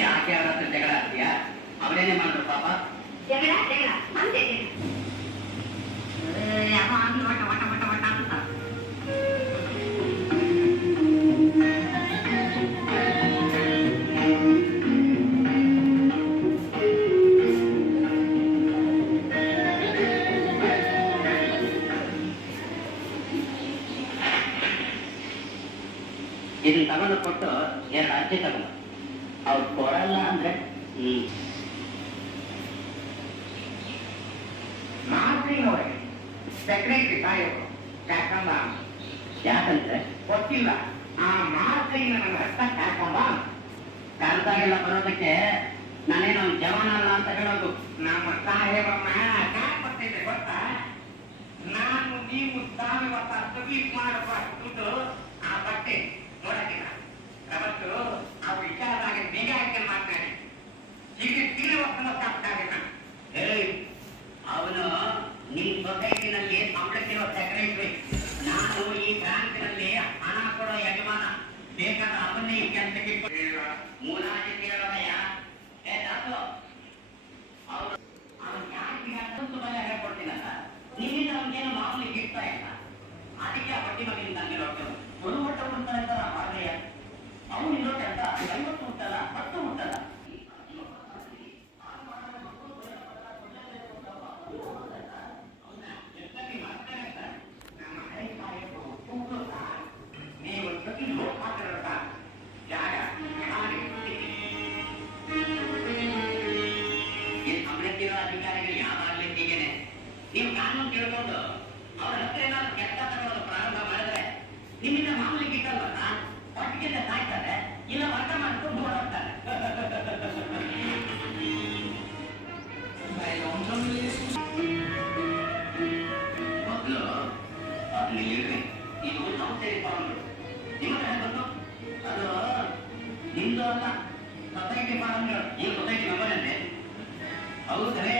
ಯಾಕೆ ಅವರ ಹತ್ರ ಜಗಳ ಆಗ್ತೀಯಾ? ಅವರೇನೇ ಮಾಡಿದ್ರು ಪಾಪ. ಜಗಳ ಜಗಳ ಅಂತೆ ಇದನ್ನ ತಗೊಂಡು ಕೊಟ್ಟು ಎರಡು ಅರ್ಜಿ ತಗೊಂಡು ಅವ್ರು ಕೊಡಲ್ಲ ಅಂದ್ರೆ ಮಾತ್ರಿನವರಿಗೆ ಸೆಕ್ರೆಟರಿ ಸಾಯೋರು ಯಾಕಂದ ಯಾಕಂದ್ರೆ ಗೊತ್ತಿಲ್ಲ ಆ ಮಾತ್ರಿನ ನನ್ನ ರಕ್ತ ಹಾಕೊಂಡ ಕರೆದಾಗೆಲ್ಲ ಬರೋದಕ್ಕೆ ನಾನೇನು ಜವಾನ ಅಲ್ಲ ಅಂತ ಹೇಳೋದು. ನಮ್ಮ ಸಾಹೇಬಮ್ಮ ಕಾಡ್ಬರ್ತಿದ್ದೆ ಗೊತ್ತಾ? ನಾನು ನೀವು ತಾವಿವತ್ತ ಸರ್ವೀಸ್ ಮಾಡಬಾರ್ದು ಆ ಬಟ್ಟೆ ನೋಡಕ್ಕಿಲ್ಲ ಅವತ್ತು ಅವ್ರು ವಿಚಾರದಾಗ ಬೇಗ ಹಾಕಿ ಮಾತಾಡಿ ಈಗ ತೀವ್ರವರ್ತನ ಸಾಕಾಗಿಲ್ಲ. ಅವನು ನಿಮ್ ಸೊಸೈಟಿನಲ್ಲಿ ಸಂಬಳಕ್ಕಿರೋ ಸೆಕ್ರೆಟರಿ, ನಾನು ಈ ಬ್ಯಾಂಕ್ನಲ್ಲಿ ಹಣ ಕೊಡೋ ಯಜಮಾನ. ಬೇಕಾದ ಅವನ್ನೇ ಈ ಕೆಲಸಕ್ಕೆ ಮೂಲಾಜಿ ಕೇಳೋದಯ್ಯ. ಅವನು ಯಾಕೆ ಅಷ್ಟೊಂದು ಬಲ ಹೇಳ್ಕೊಡ್ತೀನಲ್ಲ, ನಿನ್ನಿಂದ ಅವನಿಗೇನು ಮಾಮೂಲಿ ಗಿಡ್ತಾ ಇಲ್ಲ. ಅದಕ್ಕೆ ಆ ಬಡ್ಡಿ ಮಗನಿಂದ ನನಗೆ ನೋಡ್ತೇವೆ ಒಂದು ಮಟ್ಟ ಉಂಟಲ್ಲ ಅಂತ ಹಾಗೆಯ ಅವನು ಇರೋಟಂತ 50 ಉಂಟಲ್ಲ 10 ಉಂಟಲ್ಲ. ನೀವು ಪ್ರತಿ ಮಾತಾಡೋದ ಜಾಗ ಅವರಲ್ಲಿರೋ ಅಧಿಕಾರಿಗಳು ಯಾವಾಗಲೂ ಹೀಗೇನೆ. ನೀವು ಕಾನೂನು ತಿಳ್ಕೊಂಡು ಅವರ ಹತ್ರ ಏನಾದ್ರು ಕೆಲಸ ತಗೊಳ್ಳೋದು ಪ್ರಾರಂಭ ಮಾಡಿದ್ರೆ ನಿಮ್ಮಿಂದ ಮಾಮೂಲಿ ಗಿಟ್ಟಲ್ವಲ್ಲ, ಒಟ್ಟಿಗೆ ಸಾಯ್ತಾರೆ, ಇಲ್ಲ ವರ್ಗ ಮಾಡ್ಕೊಂಡು ಓಡಾಡ್ತಾರೆ. ಮೊದಲು ಅದನ್ನ ಹೇಳ್ರಿ, ಇದು ಸಂಸ್ಥೆಗೆ ತಗೊಂಡು ನಿಮ್ಮ ಕಡೆ ಬಂದು ಅದು ನಿಮ್ದು ಅಲ್ಲ, ಸೊಸೈಟಿ ಫಾರ್ಮ್. ಈ ಸೊಸೈಟಿ ಮೆಂಬರ್ ಅಂತೆ. ಹೌದ್ರೆ